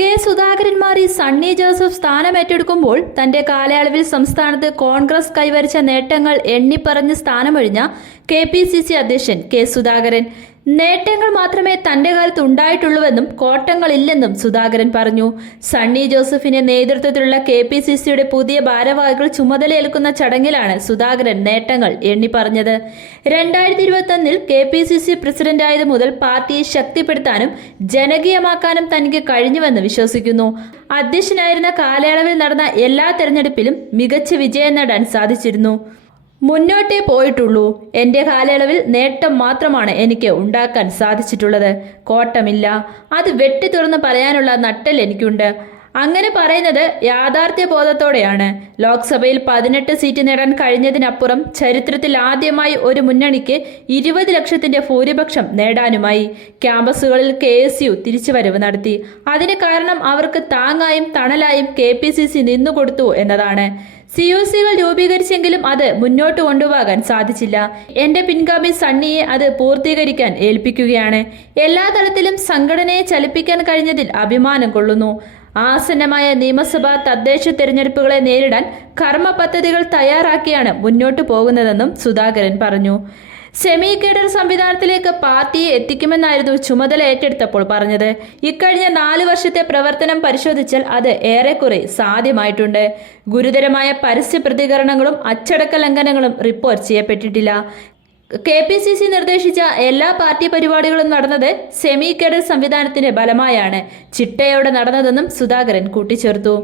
K Sudhakaran മാറി സണ്ണി ജോസഫ് സ്ഥാനമേറ്റെടുക്കുമ്പോൾ തന്റെ കാലയളവിൽ സംസ്ഥാനത്ത് കോൺഗ്രസ് കൈവരിച്ച നേട്ടങ്ങൾ എണ്ണിപ്പറഞ്ഞ് സ്ഥാനമൊഴിഞ്ഞ KPCC അധ്യക്ഷൻ കെ സുധാകരൻ നേട്ടങ്ങൾ മാത്രമേ തന്റെ കാലത്ത് ഉണ്ടായിട്ടുള്ളൂവെന്നും കോട്ടങ്ങളില്ലെന്നും സുധാകരൻ പറഞ്ഞു. സണ്ണി ജോസഫിന്റെ നേതൃത്വത്തിലുള്ള KPCCയുടെ പുതിയ ഭാരവാഹികൾ ചുമതലയേൽക്കുന്ന ചടങ്ങിലാണ് സുധാകരൻ നേട്ടങ്ങൾ എണ്ണിപ്പറഞ്ഞത്. 2021 KPCC പ്രസിഡന്റായത് മുതൽ പാർട്ടിയെ ശക്തിപ്പെടുത്താനും ജനകീയമാക്കാനും തനിക്ക് കഴിഞ്ഞുവെന്ന് വിശ്വസിക്കുന്നു. അധ്യക്ഷനായിരുന്ന കാലയളവിൽ നടന്ന എല്ലാ തെരഞ്ഞെടുപ്പിലും മികച്ച വിജയം നേടാൻ സാധിച്ചിരുന്നു. മുന്നോട്ടേ പോയിട്ടുള്ളൂ. എൻ്റെ കാലയളവിൽ നേട്ടം മാത്രമാണ് എനിക്ക് ഉണ്ടാക്കാൻ സാധിച്ചിട്ടുള്ളത്. കോട്ടമില്ല. അത് വെട്ടി തുറന്ന് പറയാനുള്ള നട്ടൽ എനിക്കുണ്ട്. അങ്ങനെ പറയുന്നത് യാഥാർത്ഥ്യബോധത്തോടെയാണ്. ലോക്സഭയിൽ 18 സീറ്റ് നേടാൻ കഴിഞ്ഞതിനപ്പുറം ചരിത്രത്തിൽ ആദ്യമായി ഒരു മുന്നണിക്ക് 20 ലക്ഷത്തിന്റെ ഭൂരിപക്ഷം നേടാനുമായി. ക്യാമ്പസുകളിൽ KSU തിരിച്ചുവരവ് നടത്തി. അതിന് കാരണം അവർക്ക് താങ്ങായും തണലായും KPCC നിന്നുകൊടുത്തു എന്നതാണ്. CUCകൾ രൂപീകരിച്ചെങ്കിലും അത് മുന്നോട്ട് കൊണ്ടുപോകാൻ സാധിച്ചില്ല. എന്റെ പിൻഗാമി സണ്ണിയെ അത് പൂർത്തീകരിക്കാൻ ഏൽപ്പിക്കുകയാണ്. എല്ലാ തലത്തിലും സംഘടനയെ ചലിപ്പിക്കാൻ കഴിഞ്ഞതിൽ അഭിമാനം കൊള്ളുന്നു. ആസന്നമായ നിയമസഭാ തദ്ദേശ തെരഞ്ഞെടുപ്പുകളെ നേരിടാൻ കർമ്മ പദ്ധതികൾ തയ്യാറാക്കിയാണ് മുന്നോട്ടു പോകുന്നതെന്നും സുധാകരൻ പറഞ്ഞു. സെമി കേഡർ സംവിധാനത്തിലേക്ക് പാർട്ടിയെ എത്തിക്കുമെന്നായിരുന്നു ചുമതല ഏറ്റെടുത്തപ്പോൾ പറഞ്ഞത്. ഇക്കഴിഞ്ഞ 4 വർഷത്തെ പ്രവർത്തനം പരിശോധിച്ചാൽ അത് ഏറെക്കുറെ സാധ്യമായിട്ടുണ്ട്. ഗുരുതരമായ പരസ്യ പ്രതികരണങ്ങളും അച്ചടക്ക ലംഘനങ്ങളും റിപ്പോർട്ട് ചെയ്യപ്പെട്ടിട്ടില്ല. KPCC നിർദ്ദേശിച്ച എല്ലാ പാർട്ടി പരിപാടികളും നടന്നത് സെമി കേഡർ സംവിധാനത്തിന്റെ ഫലമായാണ് ചിട്ടയോടെ നടന്നതെന്നും സുധാകരൻ കൂട്ടിച്ചേർത്തു.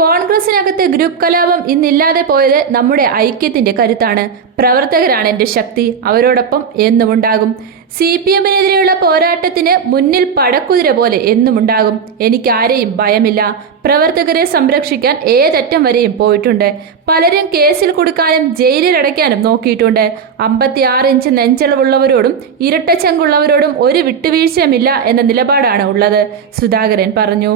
കോൺഗ്രസിനകത്ത് ഗ്രൂപ്പ് കലാപം ഇന്നില്ലാതെ പോയത് നമ്മുടെ ഐക്യത്തിന്റെ കരുത്താണ്. പ്രവർത്തകരാണ് എന്റെ ശക്തി. അവരോടൊപ്പം എന്നുമുണ്ടാകും. CPMനെതിരെയുള്ള പോരാട്ടത്തിന് മുന്നിൽ പടക്കുതിര പോലെ എന്നുമുണ്ടാകും. എനിക്ക് ആരെയും ഭയമില്ല. പ്രവർത്തകരെ സംരക്ഷിക്കാൻ ഏതറ്റം വരെയും പോയിട്ടുണ്ട്. പലരും കേസിൽ കൊടുക്കാനും ജയിലിലടയ്ക്കാനും നോക്കിയിട്ടുണ്ട്. 56 ഇഞ്ച് നെഞ്ചളവുള്ളവരോടും ഇരട്ടച്ചങ്കുള്ളവരോടും ഒരു വിട്ടുവീഴ്ചയുമില്ല എന്ന നിലപാടാണ് ഉള്ളത്, സുധാകരൻ പറഞ്ഞു.